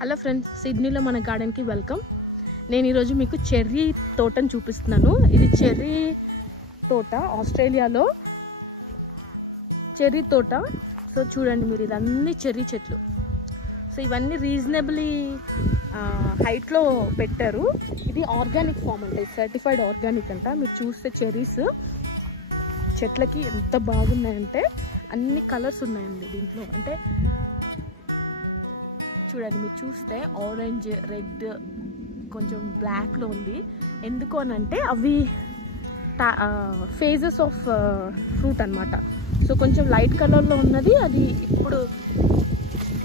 Hello friends, సిడ్నీలో మన గార్డెన్కి welcome. నేను ఈరోజు మీకు చెర్రీ తోటను చూపిస్తున్నాను. ఇది చెర్రీ తోట, ఆస్ట్రేలియాలో చెర్రీ తోట. సో చూడండి మీరు, ఇదన్నీ చెర్రీ చెట్లు. సో ఇవన్నీ రీజనబుల్లీ హైట్లో పెట్టారు. ఇది ఆర్గానిక్ ఫామ్ అంటే సర్టిఫైడ్ ఆర్గానిక్ అంట. మీరు చూస్తే చెర్రీస్ చెట్లకి ఎంత బాగున్నాయంటే అన్ని కలర్స్ ఉన్నాయండి దీంట్లో. అంటే చూడండి, మీరు చూస్తే ఆరెంజ్, రెడ్, కొంచెం బ్లాక్లో ఉంది. ఎందుకు అని అంటే అవి ఫేజెస్ ఆఫ్ ఫ్రూట్ అన్నమాట. సో కొంచెం లైట్ కలర్లో ఉన్నది అది ఇప్పుడు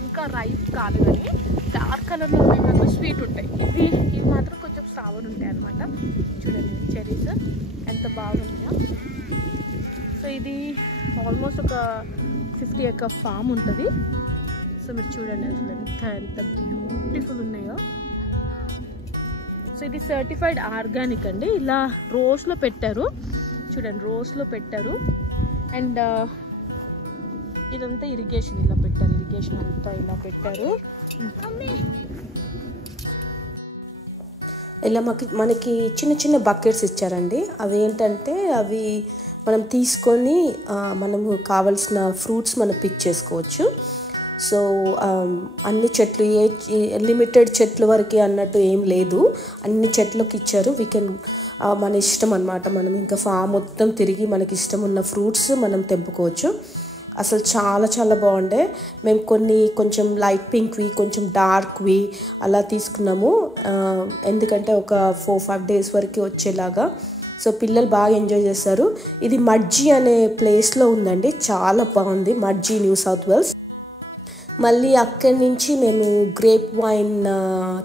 ఇంకా రైప్ కాలేదని, డార్క్ కలర్లో ఉన్నవి స్వీట్ ఉంటాయి. ఇవి మాత్రం కొంచెం సావర్ ఉంటాయి అన్నమాట. చూడండి చెర్రీస్ ఎంత బాగుంటుందో. సో ఇది ఆల్మోస్ట్ ఒక 50 acre ఫామ్ ఉంటుంది. సో మీరు చూడండి ఎంత బ్యూటిఫుల్ ఉన్నాయో. సో ఇది సర్టిఫైడ్ ఆర్గానిక్ అండి. ఇలా రోస్లో పెట్టారు, చూడండి రోస్లో పెట్టారు. అండ్ ఇదంతా ఇరిగేషన్ ఇలా పెట్టారు, ఇరిగేషన్ అంతా ఇలా పెట్టారు. ఇలా మనకి చిన్న చిన్న బకెట్స్ ఇచ్చారండి. అవి ఏంటంటే అవి మనం తీసుకొని మనము కావాల్సిన ఫ్రూట్స్ మనం పిక్ చేసుకోవచ్చు. సో అన్ని చెట్లు లిమిటెడ్ చెట్ల వరకు అన్నట్టు ఏం లేదు, అన్ని చెట్లకు ఇచ్చారు. వీ కెన్ మన ఇష్టం అన్నమాట. మనం ఇంకా ఫామ్ మొత్తం తిరిగి మనకి ఇష్టం ఉన్న ఫ్రూట్స్ మనం తెంపుకోవచ్చు. అసలు చాలా చాలా బాగుండే. మేము కొంచెం లైట్ పింక్వి, కొంచెం డార్క్వి అలా తీసుకున్నాము. ఎందుకంటే ఒక 4-5 days వరకు వచ్చేలాగా. సో పిల్లలు బాగా ఎంజాయ్ చేస్తారు. ఇది మడ్జీ అనే ప్లేస్లో ఉందండి, చాలా బాగుంది. మడ్జీ, న్యూ సౌత్ వేల్స్. మళ్ళీ అక్కడి నుంచి మేము గ్రేప్ వైన్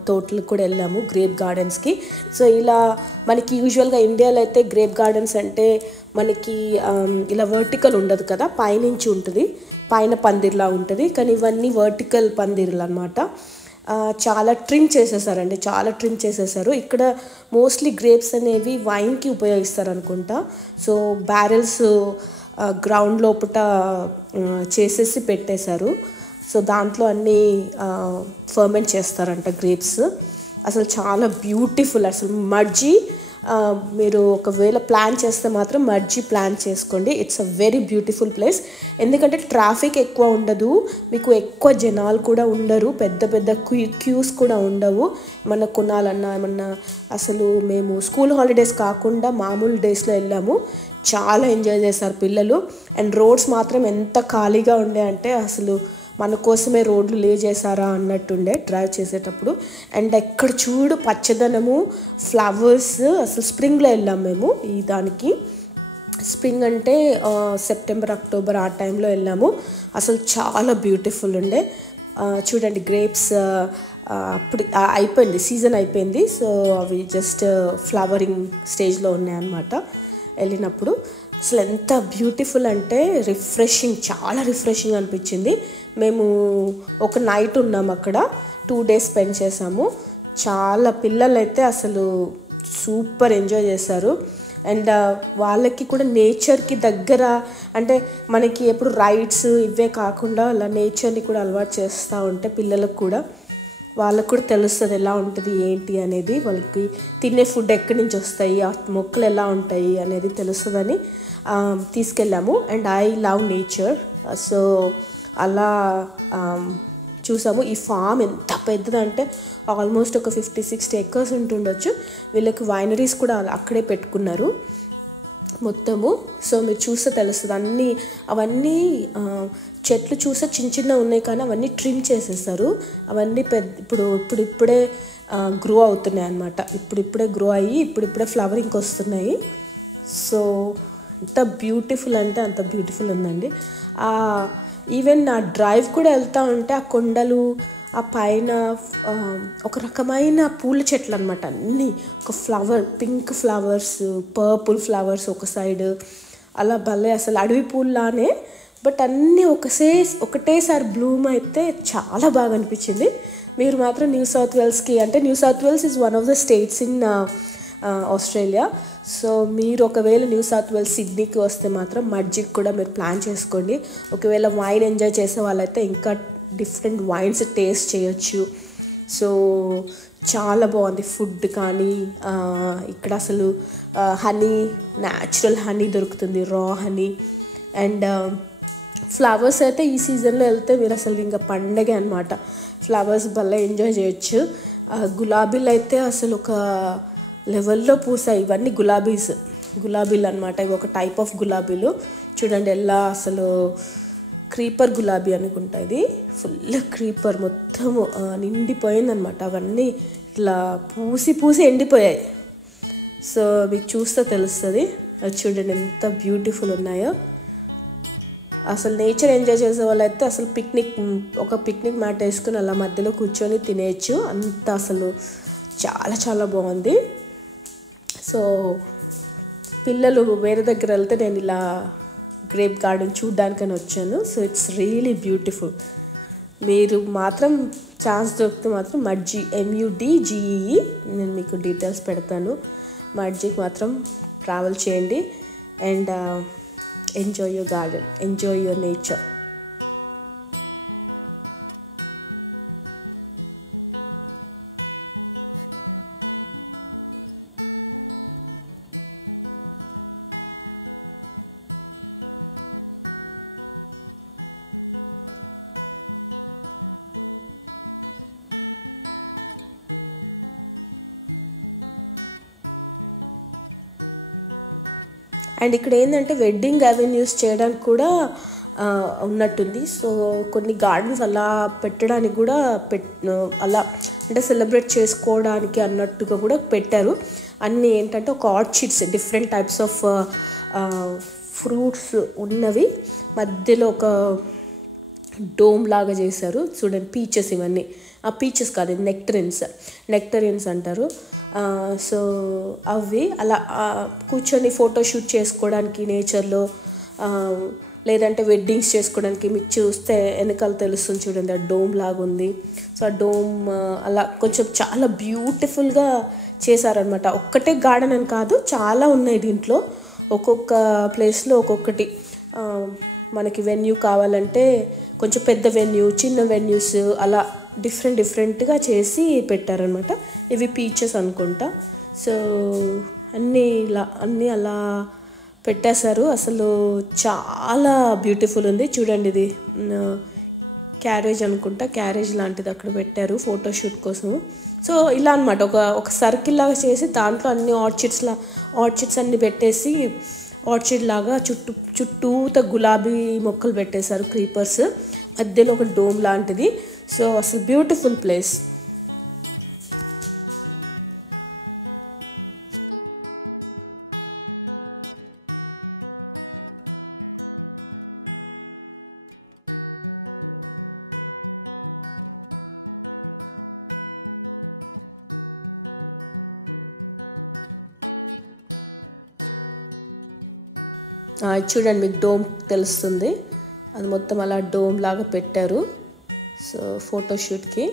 తోటలకు కూడా వెళ్ళాము, గ్రేప్ గార్డెన్స్కి. సో ఇలా మనకి యూజువల్గా ఇండియాలో అయితే గ్రేప్ గార్డెన్స్ అంటే మనకి ఇలా వర్టికల్ ఉండదు కదా, పైనుంచి ఉంటుంది, పైన పందిర్లా ఉంటుంది. కానీ ఇవన్నీ వర్టికల్ పందిర్లు అన్నమాట. చాలా ట్రిమ్ చేసేసారండి, చాలా ట్రిమ్ చేసేసారు. ఇక్కడ మోస్ట్లీ గ్రేప్స్ అనేవి వైన్కి ఉపయోగిస్తారు అనుకుంటా. సో బ్యారెల్స్ గ్రౌండ్ లోపల చేసేసి పెట్టేశారు. సో దాంట్లో అన్నీ ఫర్మెంట్ చేస్తారంట గ్రేప్స్. అసలు చాలా బ్యూటిఫుల్. అసలు మడ్జీ మీరు ఒకవేళ ప్లాన్ చేస్తే మాత్రం మడ్జీ ప్లాన్ చేసుకోండి. It's a very beautiful place. ఎందుకంటే ట్రాఫిక్ ఎక్కువ ఉండదు, మీకు ఎక్కువ జనాలు కూడా ఉండరు, పెద్ద పెద్ద క్యూస్ కూడా ఉండవు. ఏమన్నా కొనాలన్నా ఏమన్నా. అసలు మేము స్కూల్ హాలిడేస్ కాకుండా మామూలు డేస్లో వెళ్ళాము. చాలా ఎంజాయ్ చేశారు పిల్లలు. అండ్ రోడ్స్ మాత్రం ఎంత ఖాళీగా ఉండే అంటే అసలు మన కోసమే రోడ్లు లే చేశారా అన్నట్టుండే డ్రైవ్ చేసేటప్పుడు. అండ్ ఎక్కడ చూడు పచ్చదనము, ఫ్లవర్స్. అసలు స్ప్రింగ్లో వెళ్ళాం మేము. ఈ దానికి స్ప్రింగ్ అంటే సెప్టెంబర్, అక్టోబర్ ఆ టైంలో వెళ్ళాము. అసలు చాలా బ్యూటిఫుల్ ఉండే. చూడండి గ్రేప్స్ అప్పుడు అయిపోయింది, సీజన్ అయిపోయింది. సో అవి జస్ట్ ఫ్లవరింగ్ స్టేజ్లో ఉన్నాయన్నమాట వెళ్ళినప్పుడు. అసలు ఎంత బ్యూటిఫుల్ అంటే రిఫ్రెషింగ్, చాలా రిఫ్రెషింగ్ అనిపించింది. మేము ఒక నైట్ ఉన్నాము అక్కడ, 2 days స్పెండ్ చేసాము. చాలా పిల్లలైతే అసలు సూపర్ ఎంజాయ్ చేశారు. అండ్ వాళ్ళకి కూడా నేచర్కి దగ్గర, అంటే మనకి ఎప్పుడు రైడ్స్ ఇవే కాకుండా అలా నేచర్ని కూడా అలవాటు చేస్తూ ఉంటే పిల్లలకు కూడా, వాళ్ళకు కూడా తెలుస్తుంది ఎలా ఉంటుంది ఏంటి అనేది. వాళ్ళకి తినే ఫుడ్ ఎక్కడి నుంచి వస్తాయి, ఆ మొక్కలు ఎలా ఉంటాయి అనేది తెలుస్తుందని తీసుకెళ్ళాము. And I love nature. So అలా చూసాము. ఈ ఫామ్ ఎంత పెద్దదంటే ఆల్మోస్ట్ ఒక 50-60 acres ఉంటుండొచ్చు. వీళ్ళకి వైనరీస్ కూడా అక్కడే పెట్టుకున్నారు మొత్తము. సో మీరు చూస్తే తెలుస్తుంది. అవన్నీ చెట్లు చూస్తే చిన్న చిన్న ఉన్నాయి, కానీ అవన్నీ ట్రిమ్ చేసేస్తారు. అవన్నీ ఇప్పుడిప్పుడే గ్రో అవుతున్నాయి అన్నమాట. ఇప్పుడిప్పుడే గ్రో అయ్యి ఇప్పుడిప్పుడే ఫ్లవరింగ్ వస్తున్నాయి. సో ఎంత బ్యూటిఫుల్ అంటే అంత బ్యూటిఫుల్ ఉందండి. ఈవెన్ నా డ్రైవ్ కూడా వెళ్తూ ఉంటే ఆ కొండలు, ఆ పైన ఒక రకమైన పూల చెట్లు అనమాట. అన్నీ ఒక flower, pink flowers, purple flowers ఒక సైడ్, అలా భలే అసలు అడవి పూల్లానే, బట్ అన్నీ ఒకటేసారి బ్లూమ్ అయితే చాలా బాగా అనిపించింది. మీరు మాత్రం న్యూ సౌత్ వేల్స్కి, అంటే new south Wales is one of the states in Australia. So మీరు ఒకవేళ న్యూ సౌత్ వేల్స్ సిడ్నీకి వస్తే మాత్రం మడ్జికి కూడా మీరు ప్లాన్ చేసుకోండి. ఒకవేళ వైన్ ఎంజాయ్ చేసే వాళ్ళైతే ఇంకా డిఫరెంట్ వైన్స్ టేస్ట్ చేయొచ్చు. సో చాలా బాగుంది ఫుడ్ కానీ ఇక్కడ అసలు హనీ, న్యాచురల్ హనీ దొరుకుతుంది, రా హనీ. అండ్ ఫ్లవర్స్ అయితే ఈ సీజన్లో వెళ్తే మీరు అసలు ఇంకా పండగే అనమాట. ఫ్లవర్స్ భలే ఎంజాయ్ చేయొచ్చు. గులాబీలు అయితే అసలు ఒక లెవెల్లో పూసాయి. ఇవన్నీ గులాబీలు అనమాట. ఇవి ఒక టైప్ ఆఫ్ గులాబీలు. చూడండి ఎలా అసలు క్రీపర్ గులాబీ అనుకుంటా. ఇది ఫుల్ క్రీపర్ మొత్తము నిండిపోయిందనమాట. అవన్నీ ఇట్లా పూసి ఎండిపోయాయి. సో మీకు చూస్తే తెలుస్తుంది. అది చూడండి ఎంత బ్యూటిఫుల్ ఉన్నాయో. అసలు నేచర్ ఎంజాయ్ చేసే వాళ్ళు అయితే అసలు ఒక పిక్నిక్ మ్యాట్ వేసుకుని అలా మధ్యలో కూర్చొని తినేయచ్చు. అంత అసలు చాలా చాలా బాగుంది. సో పిల్లలు వేరే దగ్గర వెళ్తే నేను ఇలా గ్రేప్ గార్డెన్ చూడడానికని వచ్చాను. So it's really beautiful. మీరు మాత్రం ఛాన్స్ దొరికితే మాత్రం MUDGE నేను మీకు డీటెయిల్స్ పెడతాను. మడ్జికి మాత్రం ట్రావెల్ చేయండి and enjoy your garden, enjoy your nature. And ఇక్కడ ఏంటంటే వెడ్డింగ్ అవెన్యూస్ చేయడానికి కూడా ఉన్నట్టుంది. సో కొన్ని గార్డెన్స్ అలా పెట్టడానికి కూడా అలా అంటే సెలబ్రేట్ చేసుకోవడానికి అన్నట్టుగా కూడా పెట్టారు. అన్నీ ఏంటంటే ఒక orchids, different types of fruits ఉన్నవి, మధ్యలో ఒక డోమ్ లాగా చేశారు. చూడండి పీచెస్, ఇవన్నీ పీచెస్ కాదు, నెక్టరియన్స్ అంటారు. సో అవి అలా కూర్చొని ఫోటోషూట్ చేసుకోవడానికి నేచర్లో, లేదంటే వెడ్డింగ్స్ చేసుకోవడానికి. మీకు చూస్తే వెనకాల తెలుస్తుంది చూడండి, ఆ డోమ్ లాగా ఉంది. సో ఆ డోమ్ అలా కొంచెం చాలా బ్యూటిఫుల్గా చేశారనమాట. ఒక్కటే గార్డెన్ అని కాదు, చాలా ఉన్నాయి దీంట్లో. ఒక్కొక్క ప్లేస్లో ఒక్కొక్కటి. మనకి వెన్యూ కావాలంటే కొంచెం పెద్ద వెన్యూ, చిన్న వెన్యూస్ అలా డిఫరెంట్గా చేసి పెట్టారనమాట. ఇవి పీచెస్ అనుకుంటా. సో అన్నీ అలా పెట్టేశారు. అసలు చాలా బ్యూటిఫుల్ ఉంది. చూడండి, ఇది క్యారేజ్ అనుకుంటా, క్యారేజ్ లాంటిది అక్కడ పెట్టారు ఫోటోషూట్ కోసం. సో ఇలా అనమాట, ఒక సర్కిల్ లాగా చేసి దాంట్లో అన్ని ఆర్చిడ్స్ అన్ని పెట్టేసి, ఆర్చిడ్ లాగా చుట్టూత గులాబీ మొక్కలు పెట్టేశారు, క్రీపర్స్, మధ్యలో ఒక డోమ్ లాంటిది. సో అసలు బ్యూటిఫుల్ ప్లేస్. చూడండి, మీకు డోమ్ తెలుస్తుంది, అది మొత్తం అలా డోమ్ లాగా పెట్టారు. సో ఫోటోషూట్కి.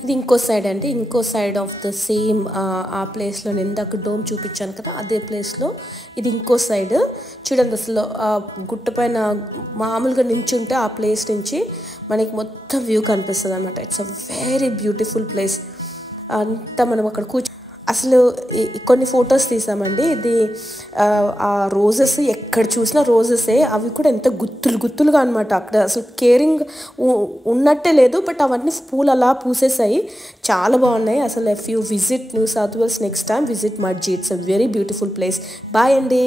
ఇది ఇంకో సైడ్ అండి, ఇంకో సైడ్ ఆఫ్ ద సేమ్ ఆ ప్లేస్లో నేను ఇందాక డోమ్ చూపించాను కదా, అదే ప్లేస్లో ఇది ఇంకో సైడ్. చూడండి, అసలు గుట్ట పైన మామూలుగా నించుంటే ఆ ప్లేస్ నుంచి మనకి మొత్తం వ్యూ కనిపిస్తుంది అన్నమాట. It's a very beautiful place. అంతా మనం అక్కడ అసలు కొన్ని ఫొటోస్ తీసామండి. ఇది ఆ రోజెస్, ఎక్కడ చూసినా రోజెసే, అవి కూడా ఎంత గుత్తులుగా అనమాట. అక్కడ అసలు కేరింగ్ ఉన్నట్టే లేదు, బట్ అవన్నీ పూలు అలా పూసేసాయి, చాలా బాగున్నాయి. అసలు if you visit New south Wales next time, visit Mudgee. It's a very beautiful place. Bye అండి.